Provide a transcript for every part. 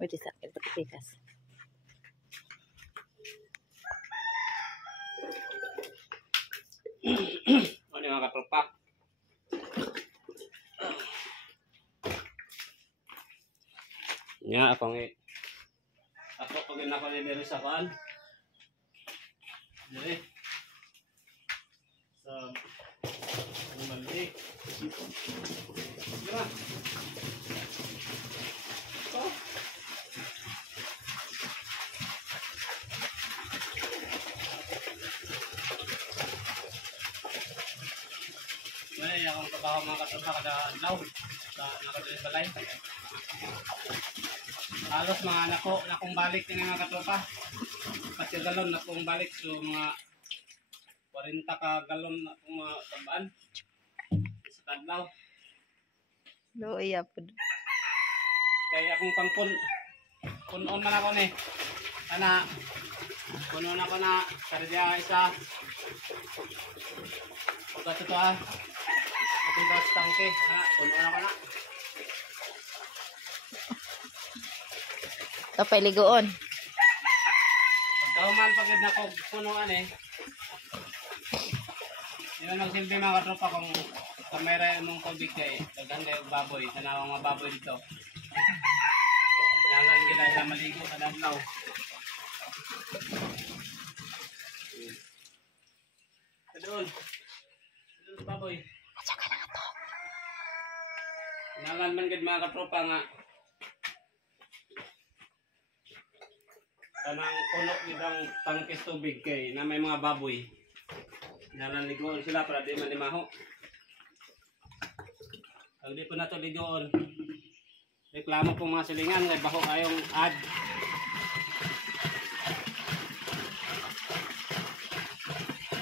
Pwede sa akin pagpikas. Ano yung mga katropa? Nga akong ako pag na ko diri sa kan. Diri. Sa mali. Dira. Oh. May akong trabaho mga katropa kada adlaw sa nakadiri balay. Halos mga anak ko na kong balik ng mga katropa. Kasi galon na kong balik so mga 40 ka galon na kong mga tambaan sa kadlaw. Loya po. Kaya akong pangpun punon man ako ni. Ana punon ako na karya isa. Pagka ito akong gas tangke. Ana punon ako na. Kapay ligoon. Pagkahuman pagod na ko punuan eh. Yun magsilbi mga katropa kung kamera mong tubig kay daghan kayo baboy, tanawang mga baboy dito. Nalang gila sa maligo sa dadlaw. Doon. Doon sa baboy. Tsaka na to. Nalan man gid mga katropa nga kanang puno gidang tangkis tubig kay na may mga baboy. Nalan ligoon sila para di man limaho. Pag di po na ito ligoon, reklamo po mga silingan, may baho kayong ad.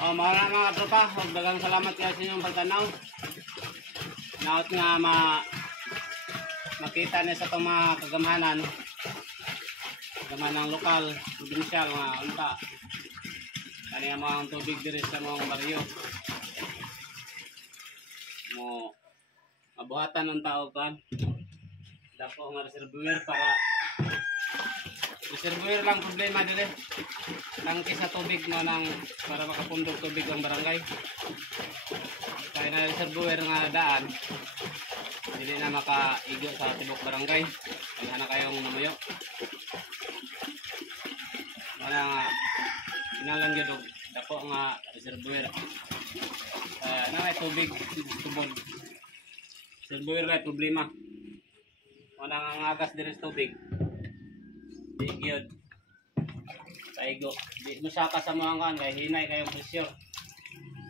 Mga tropa, huwag dagang salamat kaya sa inyong pagtanaw. Naot nga makita niya sa itong mga kagamanan. Kagamanang lokal, provinsyal, mga unta. Kanya mga tubig diri sa mga baryo. Mo mabuhatan ng tao kan. Dako nga reservoir para reservoir lang problema dire. Tangke sa tubig no nang para makapundog tubig ang barangay. Kaya na reservoir nga daan. Dili na makaigo sa tibok barangay. Kaya na kayong namuyo. Wala nga inalang gyud dako nga reservoir. Na may tubig tubod. Reservoir na problema. Wala nga agas dire sa tubig. Di gyud. Kaigo. Di mo saka sa mga kan kay hinay kayong pressure.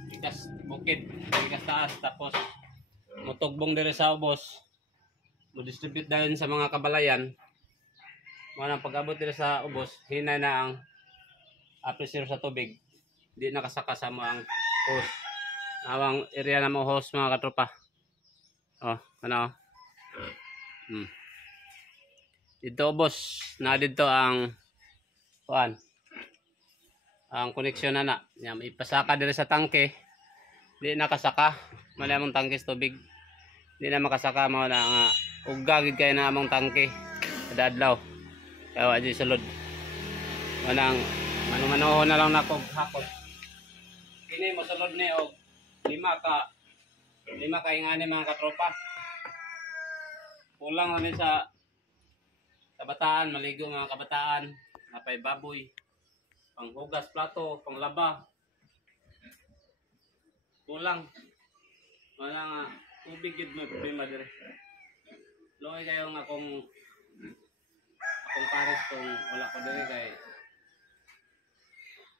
Ikas bukid, ikas taas tapos mutugbong dire sa ubos. Mo distribute dayon sa mga kabalayan. Wala pag-abot dire sa ubos, hinay na ang pressure sa tubig. Di nakasaka sa mga hose. Awang area na mo hose mga katropa. Oh, ano? Dito boss, na dito ang kuan. Ang koneksyon na. Yan, ipasaka dire sa tangke. Di nakasaka, mali among tangke sa tubig. Di na makasaka mo na nga ugagid kay na among tangke. Kada adlaw. Kaya wa di sulod. Manang mano-manoho na lang nako hakot. Kini mo sulod ni og lima ka ingani mga katropa. Kulang na sa kabataan, maligo mga kabataan, napay baboy, panghugas plato, panglaba. Kulang. Wala nga tubig gid mo problema dire. Loy kayo nga akong pares kung wala ko dire kay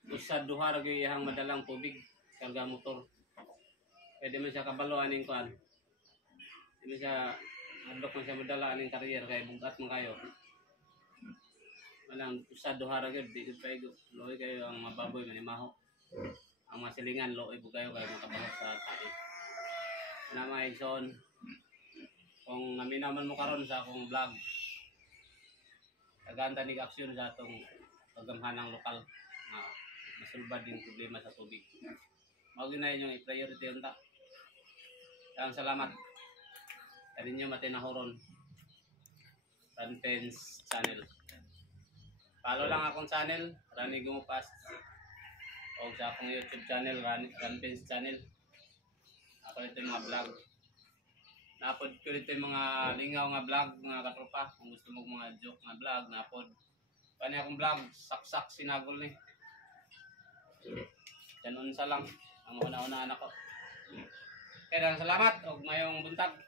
usad duha ra gyud iyang madalang tubig karga motor. Kaya di man siya kabalo aning kuan. Di man siya andok man siya madala aning career kay bugat man kayo. Walang usad duha ra gyud di gyud paigo. Loy kayo ang mababoy manimaho. Ang masilingan loy po kayo kay makabalas sa tae. Na mga igsoon kung naminaman mo karon sa akong vlog. Kaganda nig aksyon sa atong pagamhanang lokal na masulbad din problema sa tubig. Mao ginayon yung i-priority unta. Salamat. Kaya ninyo matinahoron. Ranpins channel. Follow lang akong channel, Rani Gumupas. O sa akong YouTube channel, Ranpins channel. Ako ito yung mga vlog. Na-upload ko dito yung mga lingaw nga vlog, mga katropa. Kung gusto mo mga joke nga vlog, na-upload. Kani akong vlog, saksak sinagol ni. Yan unsa lang, ang una-unaan ako. Kaya salamat, og mayong buntag.